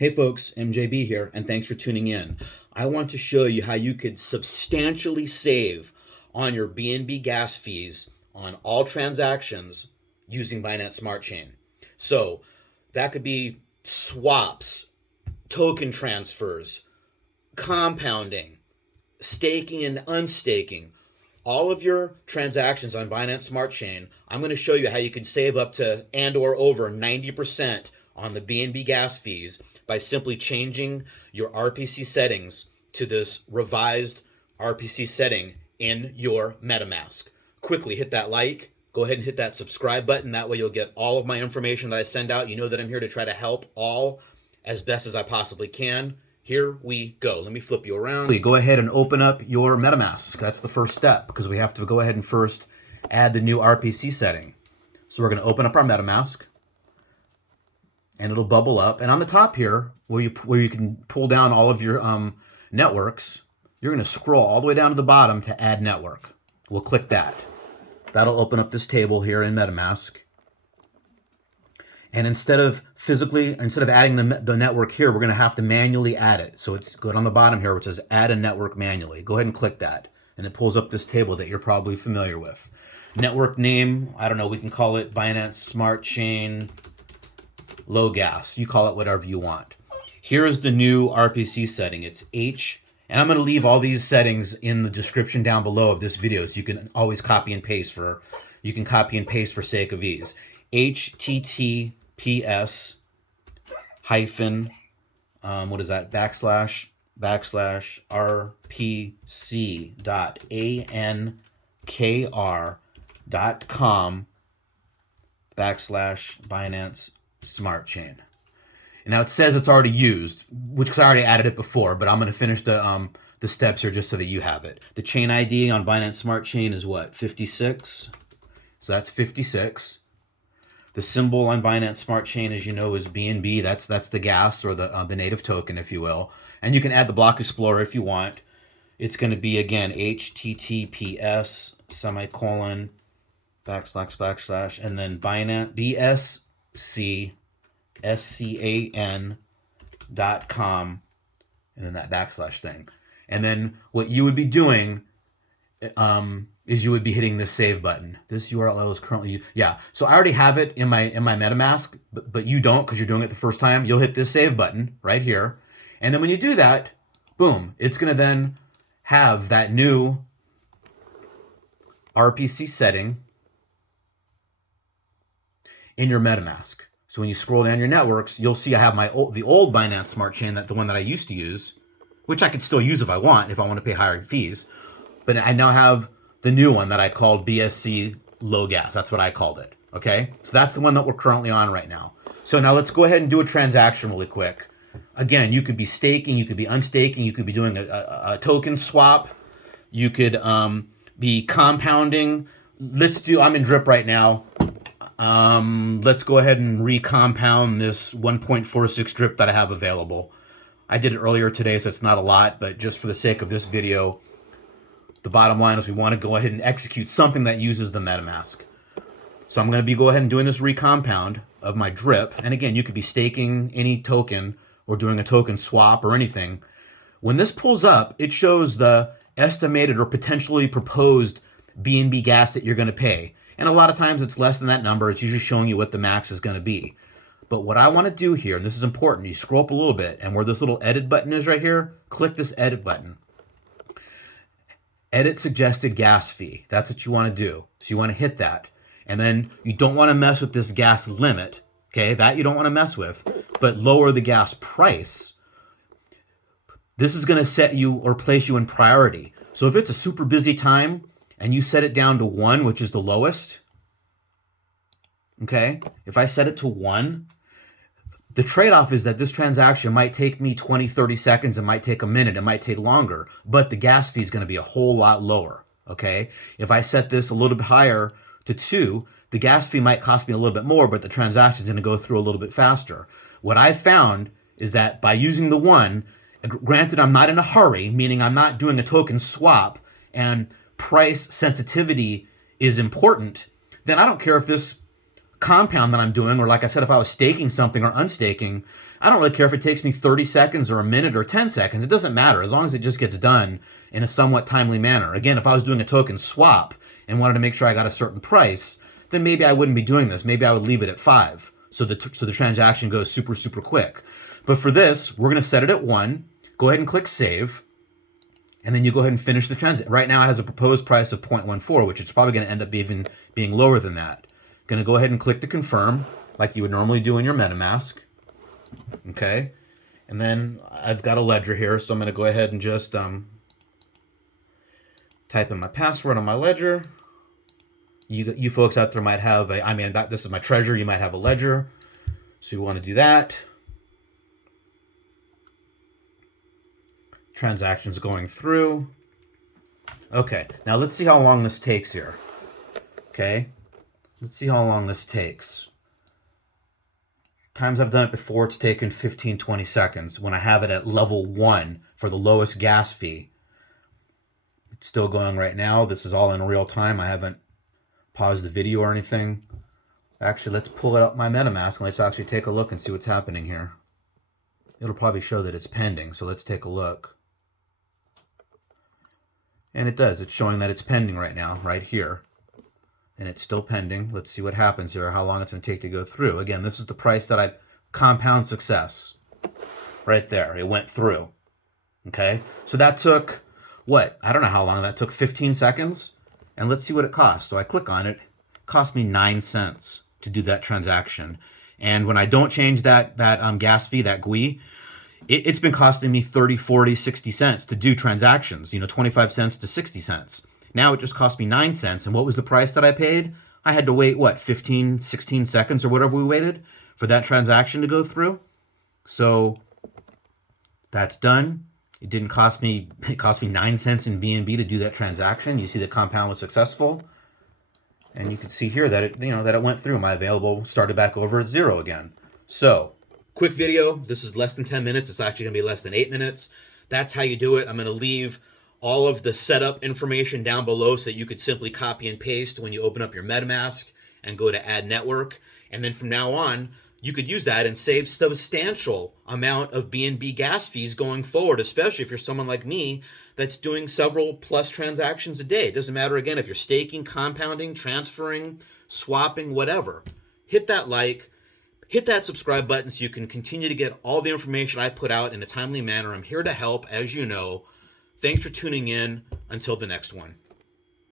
Hey folks, MJB here, and thanks for tuning in. I want to show you how you could substantially save on your BNB gas fees on all transactions using Binance Smart Chain. So that could be swaps, token transfers, compounding, staking and unstaking. All of your transactions on Binance Smart Chain, I'm going to show you how you can save up to and or over 90% on the BNB gas fees by simply changing your RPC settings to this revised RPC setting in your MetaMask. Quickly hit that like, go ahead and hit that subscribe button. That way you'll get all of my information that I send out. You know that I'm here to try to help all as best as I possibly can. Here we go. Let me flip you around. Go ahead and open up your MetaMask. That's the first step because we have to go ahead and first add the new RPC setting. So we're going to open up our MetaMask and it'll bubble up. And on the top here, where you can pull down all of your networks, you're going to scroll all the way down to the bottom to add network. We'll click that. That'll open up this table here in MetaMask. And instead of adding the network here, we're going to have to manually add it. So it's good on the bottom here, which says add a network manually. Go ahead and click that. And it pulls up this table that you're probably familiar with. Network name, I don't know, we can call it Binance Smart Chain Low Gas. You call it whatever you want. Here is the new RPC setting. It's H, and I'm going to leave all these settings in the description down below of this video so you can always copy and paste for sake of ease. HTTPS hyphen what is that, backslash rpc.ankr.com / Binance Smart Chain. And now it says it's already used, which I already added it before, but I'm going to finish the steps here just so that you have it. The chain ID on Binance Smart Chain is what, 56? So that's 56. The symbol on Binance Smart Chain, as you know, is BNB. That's the gas, or the native token, if you will. And you can add the block explorer if you want. It's going to be, again, HTTPS semicolon / and then Binance BSC SCAN.com and then that backslash thing. And then what you would be doing is you would be hitting this save button. This URL is currently, so I already have it in my MetaMask, but you don't because you're doing it the first time. You'll hit this save button right here. And then when you do that, boom, it's going to then have that new RPC setting in your MetaMask. So when you scroll down your networks, you'll see I have the old Binance Smart Chain, the one that I used to use, which I could still use if I want to pay higher fees. But I now have the new one that I called BSC Low Gas. That's what I called it. Okay, so that's the one that we're currently on right now. So now let's go ahead and do a transaction really quick. Again, you could be staking, you could be unstaking, you could be doing a token swap, you could be compounding. I'm in drip right now. Let's go ahead and recompound this 1.46 drip that I have available. I did it earlier today, so it's not a lot, but just for the sake of this video, the bottom line is we want to go ahead and execute something that uses the MetaMask. So I'm going to go ahead and doing this recompound of my drip. And again, you could be staking any token or doing a token swap or anything. When this pulls up, it shows the estimated or potentially proposed BNB gas that you're going to pay. And a lot of times it's less than that number. It's usually showing you what the max is going to be. But what I want to do here, and this is important, you scroll up a little bit, and where this little edit button is right here, click this edit button. Edit suggested gas fee. That's what you want to do. So you want to hit that. And then you don't want to mess with this gas limit. Okay, that you don't want to mess with. But lower the gas price. This is going to set you or place you in priority. So if it's a super busy time, and you set it down to 1, which is the lowest, okay? If I set it to 1, the trade-off is that this transaction might take me 20, 30 seconds. It might take a minute. It might take longer. But the gas fee is going to be a whole lot lower, okay? If I set this a little bit higher to 2, the gas fee might cost me a little bit more, but the transaction is going to go through a little bit faster. What I found is that by using the 1, granted I'm not in a hurry, meaning I'm not doing a token swap, and price sensitivity is important, then I don't care if this compound that I'm doing, or like I said, if I was staking something or unstaking, I don't really care if it takes me 30 seconds or a minute or 10 seconds. It doesn't matter as long as it just gets done in a somewhat timely manner. Again, if I was doing a token swap and wanted to make sure I got a certain price, then maybe I wouldn't be doing this. Maybe I would leave it at 5. So the transaction goes super, super quick. But for this, we're going to set it at 1. Go ahead and click save. And then you go ahead and finish the transaction. Right now it has a proposed price of 0.14, which is probably going to end up even being lower than that. Going to go ahead and click to confirm like you would normally do in your MetaMask. Okay. And then I've got a ledger here, so I'm going to go ahead and just type in my password on my ledger. You folks out there might have this is my treasure. You might have a ledger. So you want to do that. Transactions going through. Okay, now let's see how long this takes here. Okay, let's see how long this takes. Times I've done it before, it's taken 15-20 seconds when I have it at level 1 for the lowest gas fee. It's still going right now. This is all in real time. I haven't paused the video or anything. Actually, let's pull it up my MetaMask and let's actually take a look and see what's happening here. It'll probably show that it's pending, so let's take a look. And it does. It's showing that it's pending right now, right here. And it's still pending. Let's see what happens here, how long it's going to take to go through. Again, this is the price that I compound success. Right there. It went through. Okay? So that took, what? I don't know how long that took. 15 seconds? And let's see what it cost. So I click on it. It cost me 9 cents to do that transaction. And when I don't change that gas fee, that GUI, it's been costing me 30, 40, 60 cents to do transactions, 25 cents to 60 cents. Now it just cost me 9 cents. And what was the price that I paid? I had to wait, 15, 16 seconds or whatever we waited for that transaction to go through. So that's done. It didn't cost me, it cost me 9 cents in BNB to do that transaction. You see the compound was successful. And you can see here that it went through. My available started back over at 0 again. So, quick video. This is less than 10 minutes. It's actually going to be less than 8 minutes. That's how you do it. I'm going to leave all of the setup information down below so that you could simply copy and paste when you open up your MetaMask and go to Add Network. And then from now on, you could use that and save substantial amount of BNB gas fees going forward, especially if you're someone like me that's doing several plus transactions a day. It doesn't matter, again, if you're staking, compounding, transferring, swapping, whatever. Hit that like, hit that subscribe button so you can continue to get all the information I put out in a timely manner. I'm here to help, as you know. Thanks for tuning in. Until the next one.